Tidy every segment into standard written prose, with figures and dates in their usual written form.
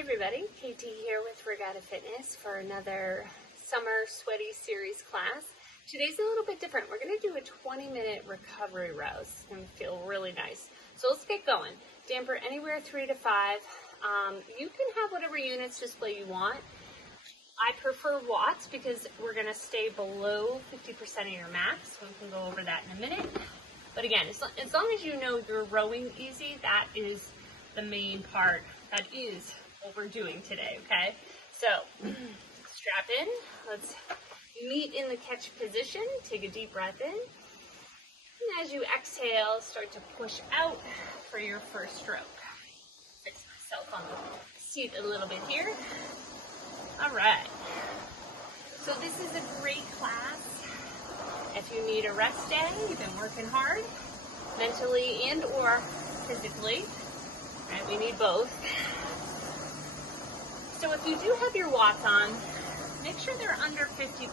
Hey everybody, KT here with Regatta Fitness for another summer sweaty series class. Today's a little bit different. We're going to do a 20-minute recovery row. It's going to feel really nice. So let's get going. Damper anywhere 3 to 5. You can have whatever units display you want. I prefer watts because we're going to stay below 50% of your max. So we can go over that in a minute. But again, as long as you know you're rowing easy, that is the main part. That is what we're doing today, okay? So, strap in. Let's meet in the catch position. Take a deep breath in. And as you exhale, start to push out for your first stroke. Fix myself on the seat a little bit here. All right. So this is a great class. If you need a rest day, you've been working hard, mentally and or physically. Right, we need both. So if you do have your watts on, make sure they're under 50%.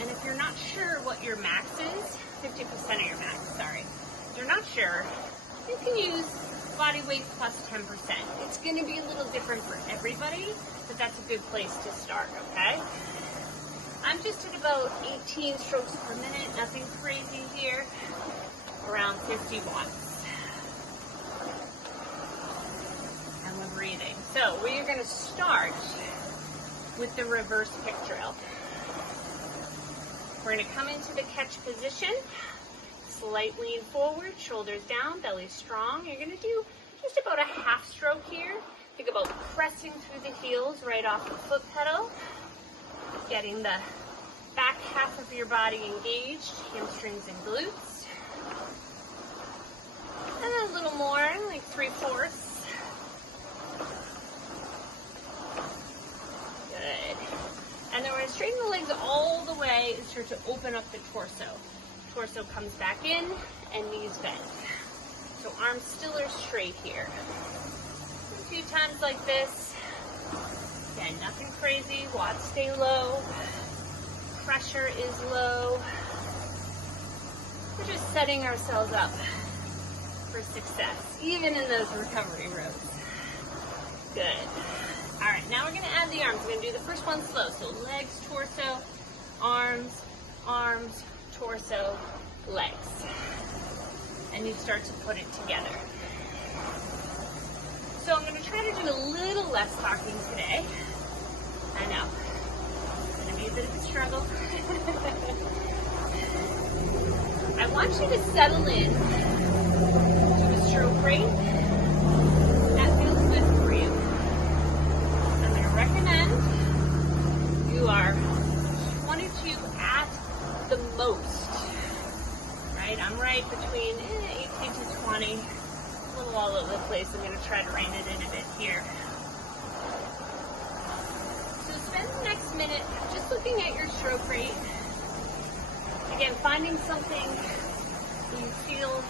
And if you're not sure what your max is, 50% of your max, sorry. If you're not sure, you can use body weight plus 10%. It's going to be a little different for everybody, but that's a good place to start, okay? I'm just at about 18 strokes per minute, nothing crazy here, around 50 watts. And we're breathing. So we are going to start with the reverse pick drill. We're going to come into the catch position, slight lean forward, shoulders down, belly strong. You're going to do just about a half stroke here. Think about pressing through the heels right off the foot pedal, getting the back half of your body engaged, hamstrings and glutes. And then a little more, like 3/4. Good. And then we're going to straighten the legs all the way and start to open up the torso. Torso comes back in and knees bend. So arms still are straight here. A few times like this. Again, nothing crazy. Watts stay low. Pressure is low. We're just setting ourselves up for success, even in those recovery rows. Good. All right, now we're going to add the arms. We're going to do the first one slow. So legs, torso, arms, arms, torso, legs. And you start to put it together. So I'm going to try to do a little less talking today. I know. It's going to be a bit of a struggle. I want you to settle in to a stroke rate that feels good for you. I'm going to recommend you are 22 at the most. Right? I'm right between 18 to 20. A little all over the place. I'm going to try to rein it in a bit here. So spend the next minute just looking at your stroke rate. Again, finding something you feel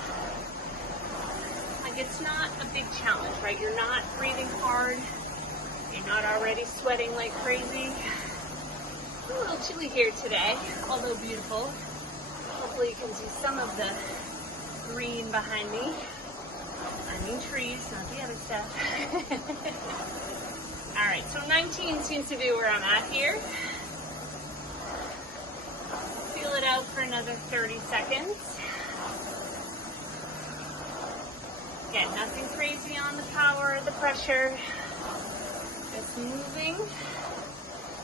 like it's not a big challenge, right? You're not breathing hard. You're not already sweating like crazy. It's a little chilly here today, although beautiful. Hopefully you can see some of the green behind me. I mean trees, not the other stuff. All right, so 19 seems to be where I'm at here. Feel it out for another 30 seconds. Again, nothing crazy on the power or the pressure. Just moving.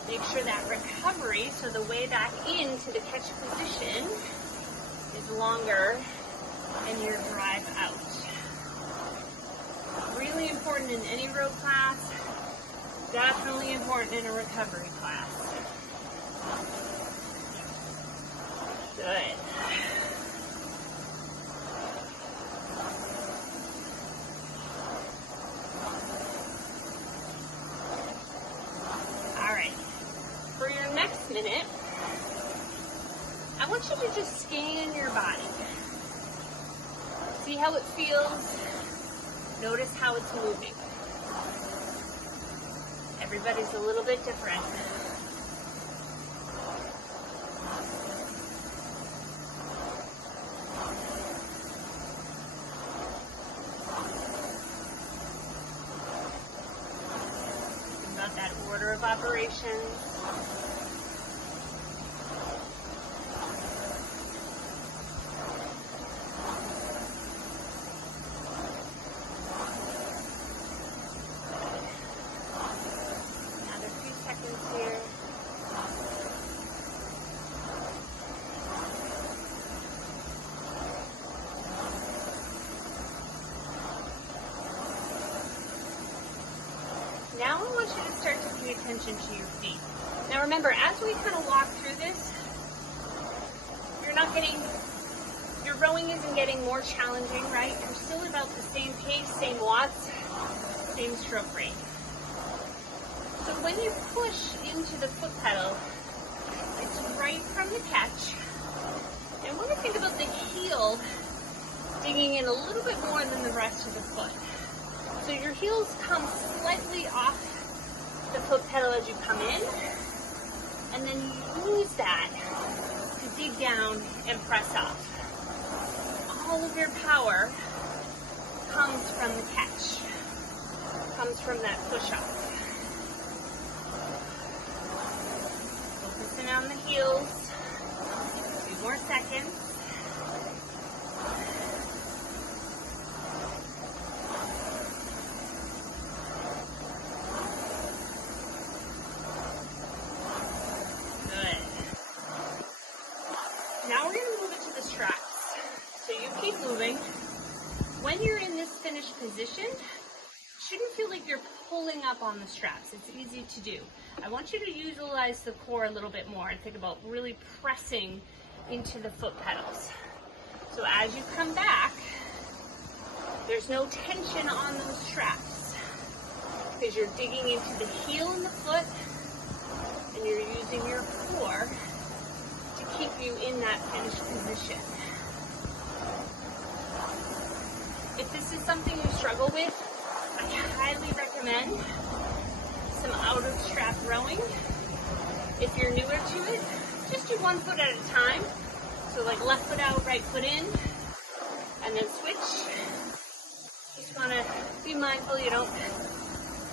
Make sure that recovery, so the way back into the catch position, is longer than your drive out. Really important in any row class. Definitely important in a recovery class. Good. All right. For your next minute, I want you to just scan your body. See how it feels. Notice how it's moving. Everybody's a little bit different. rotations. Another few seconds here. Now I want you to start to pay attention to your feet. Now remember, as we kind of walk through this, your rowing isn't getting more challenging, right? You're still about the same pace, same watts, same stroke rate. So when you push into the foot pedal, it's right from the catch. And I want to think about the heel digging in a little bit more than the rest of the foot. So your heels come slightly off the foot pedal as you come in, and then you use that to dig down and press up. All of your power comes from the catch, comes from that push up. Focusing on the heels. 2 more seconds. Now we're going to move into the straps. So you keep moving. When you're in this finished position, you shouldn't feel like you're pulling up on the straps. It's easy to do. I want you to utilize the core a little bit more and think about really pressing into the foot pedals. So as you come back, there's no tension on those straps because you're digging into the heel and the foot and you're using your core to keep you in that finished position. If this is something you struggle with, I highly recommend some out of strap rowing. If you're newer to it, just do 1 foot at a time. So like left foot out, right foot in, and then switch. Just want to be mindful you don't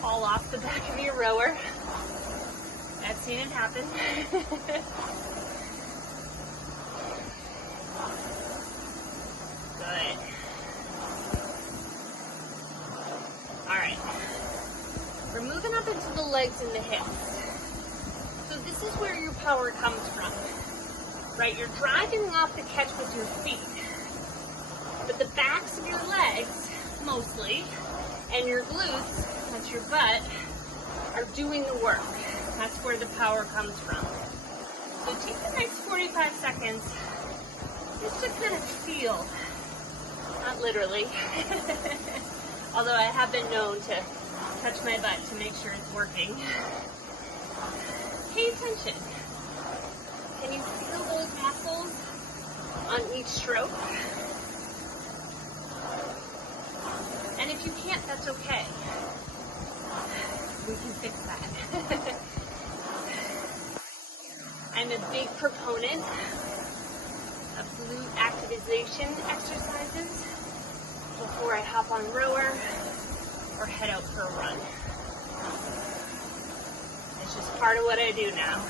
fall off the back of your rower. I've seen it happen. Good. Alright. We're moving up into the legs and the hips. So this is where your power comes from. Right? You're driving off the catch with your feet. But the backs of your legs, mostly, and your glutes, that's your butt, are doing the work. That's where the power comes from. So take the next 45 seconds just to kind of feel, not literally, although I have been known to touch my butt to make sure it's working. Pay attention. Can you feel those muscles on each stroke? And if you can't, that's okay. We can fix that. I'm a big proponent of glute activation exercises before I hop on rower or head out for a run. It's just part of what I do now.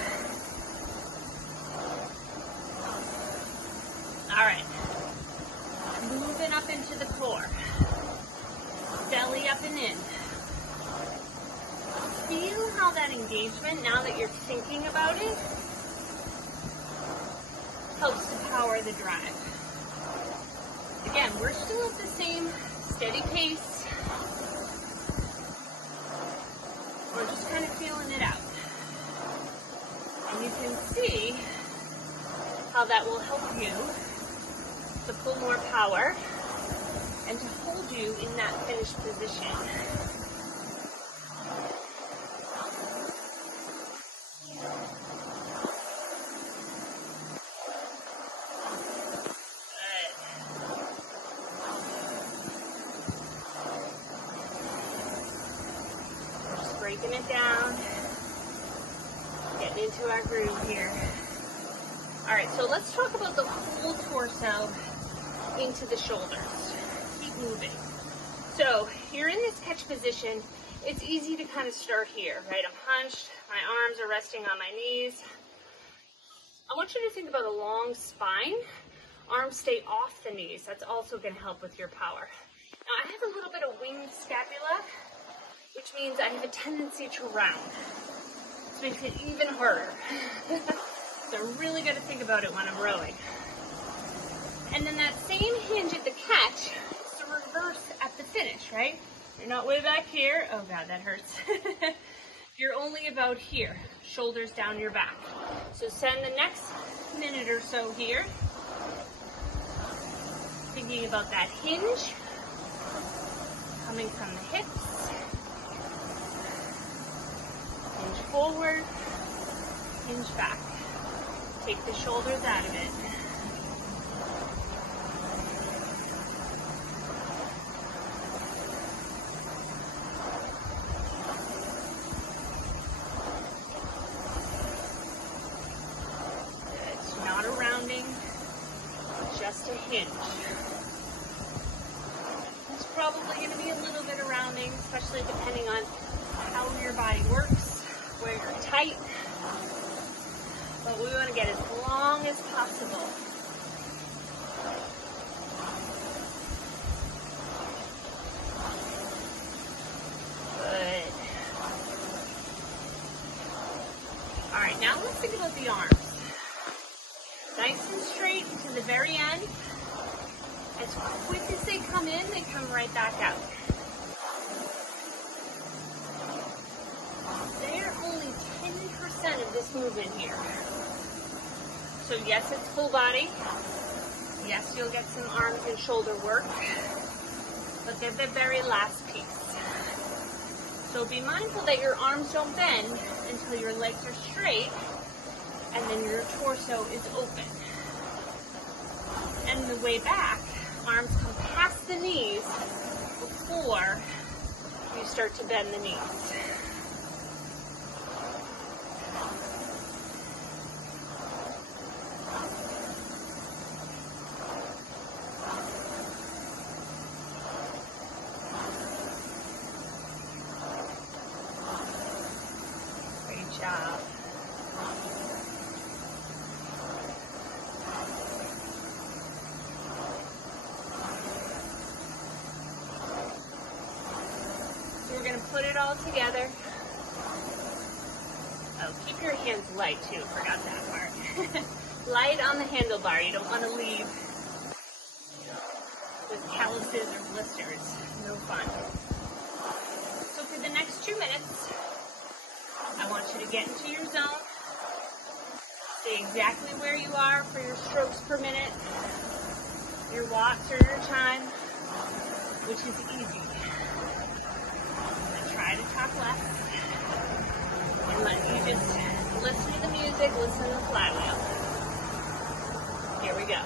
Alright, moving up into the core, belly up and in. Feel how that engagement, now that you're thinking about it, helps to power the drive. Again, we're still at the same steady pace. We're just kind of feeling it out. And you can see how that will help you to pull more power and to hold you in that finished position. Breaking it down, getting into our groove here. Alright, so let's talk about the whole torso into the shoulders. Keep moving. So you're in this catch position. it's easy to kind of start here, right? I'm hunched, my arms are resting on my knees. I want you to think about a long spine. Arms stay off the knees. That's also going to help with your power. Now, I have a little bit of winged scapula, which means I have a tendency to round. This makes it even harder. So I'm really got to think about it when I'm rowing. And then that same hinge at the catch is the reverse at the finish, right? You're not way back here. Oh God, that hurts. You're only about here, shoulders down your back. So spend the next minute or so here thinking about that hinge, coming from the hips, hinge forward, hinge back. Take the shoulders out of it. It's not a rounding, just a hinge. It's probably going to be a little bit of rounding, especially depending on how your body works, where you're tight. But we want to get as long as possible. Good. All right, now let's think about the arms. Nice and straight to the very end. As quick as they come in, they come right back out. They're only 10% of this movement here. So yes, it's full body. Yes, you'll get some arms and shoulder work, but they're the very last piece. So be mindful that your arms don't bend until your legs are straight, and then your torso is open. And the way back, arms come past the knees before you start to bend the knees. Great job. We're going to put it all together. Oh, keep your hands light too, forgot that part. Light on the handlebar, you don't want to leave with calluses or blisters, no fun. So for the next 2 minutes, I want you to get into your zone, stay exactly where you are for your strokes per minute, your watts or your time, which is easy. Try to talk less and let you just listen to the music, listen to the flywheel. Here we go.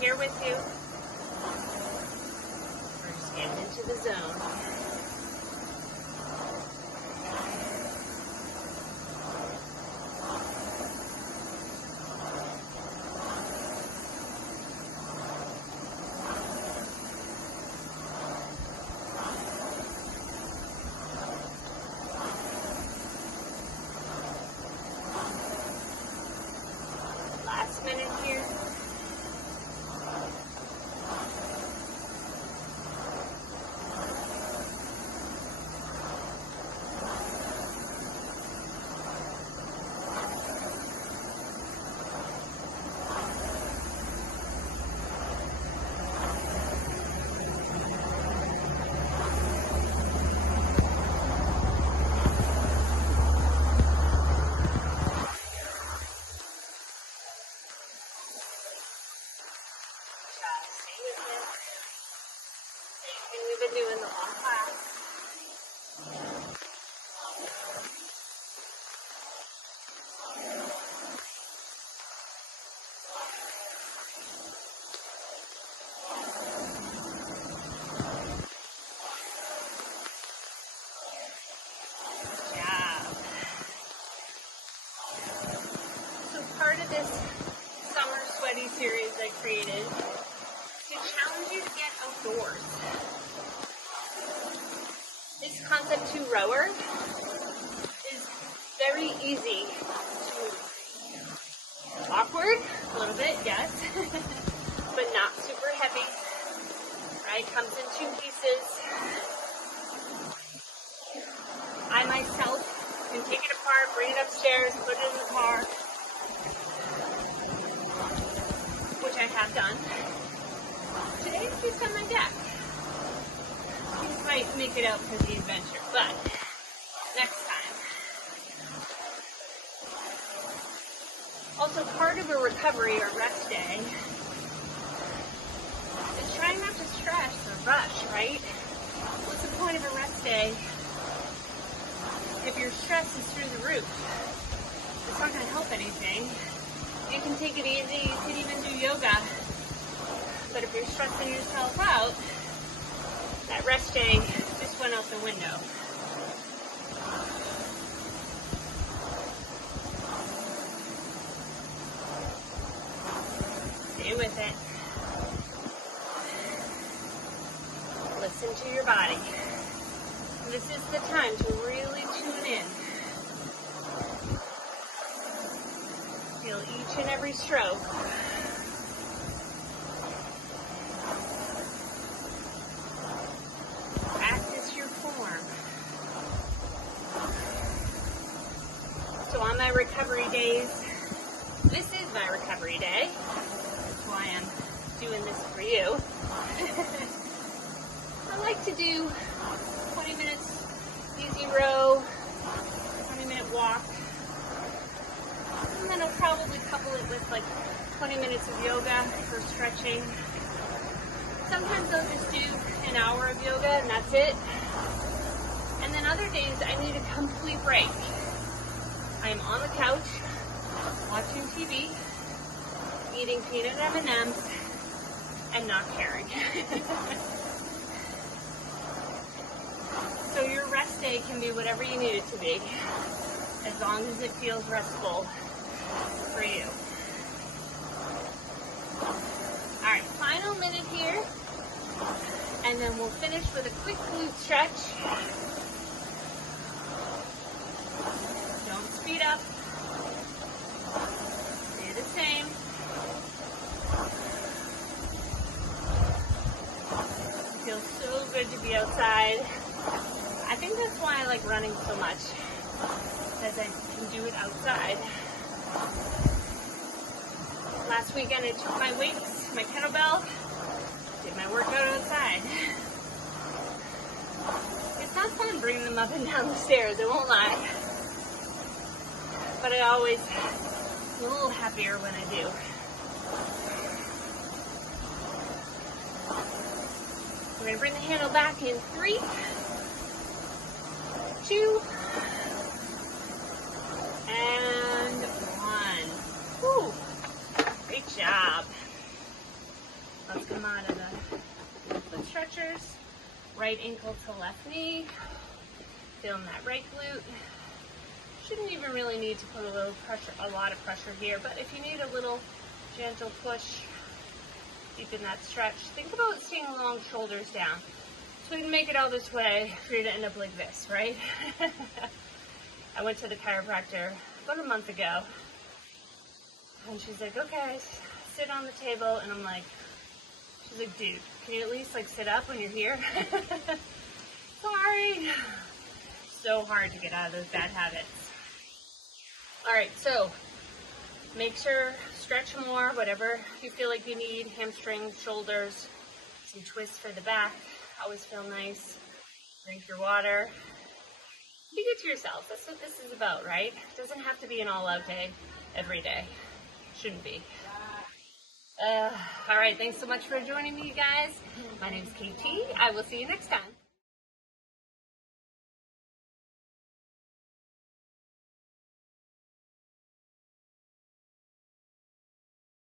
Here with you. We're just getting into the zone. Last minute here. we've been doing the long class. Part of this summer sweaty series I created to challenge you to get outdoors. This Concept 2 rower is very easy to awkward, a little bit, yes, but not super heavy, right? Comes in 2 pieces. I myself can take it apart, bring it upstairs, put it in the car, which I have done. Today it's just on my deck. Things might make it out for the adventure, but next time. Also, part of a recovery or rest day is trying not to stress or rush, right? What's the point of a rest day if your stress is through the roof? It's not going to help anything. You can take it easy, you can even do yoga, but if you're stressing yourself out, that rest day just went out the window. Stay with it. Listen to your body. This is the time to really tune in. Feel each and every stroke. Practice your form. So on my recovery days, this is my recovery day. That's why I'm doing this for you. I like to do 20 minutes easy row, 20-minute walk. And then I'll probably couple it with like 20 minutes of yoga for stretching. Sometimes I'll just do an hour of yoga and that's it. And then other days I need a complete break. I am on the couch, watching TV, eating peanut M&Ms, and not caring. So your rest day can be whatever you need it to be, as long as it feels restful for you. Alright, final minute here, and then we'll finish with a quick glute stretch. Don't speed up. Stay the same. It feels so good to be outside. I think that's why I like running so much, because I can do it outside. Last weekend I took my weights, my kettlebell, did my workout outside. It's not fun bringing them up and down the stairs, I won't lie. But I always feel a little happier when I do. We're going to bring the handle back in 3, 2, and 1. Woo! Great job. Let's come out of the foot stretchers. Right ankle to left knee. Feeling that right glute. Shouldn't even really need to put a lot of pressure here, but if you need a little gentle push, deepen that stretch. Think about staying long shoulders down. So we can make it all this way for you to end up like this, right? I went to the chiropractor about a month ago, and she's like, okay, sit on the table, and I'm like, she's like, dude, can you at least like sit up when you're here? Sorry. So hard to get out of those bad habits. All right, so make sure, stretch more, whatever you feel like you need, hamstrings, shoulders, some twists for the back, always feel nice. Drink your water. Be good to yourself. That's what this is about, right? It doesn't have to be an all-out day every day. Shouldn't be. All right, thanks so much for joining me, you guys. My name's KT. I will see you next time.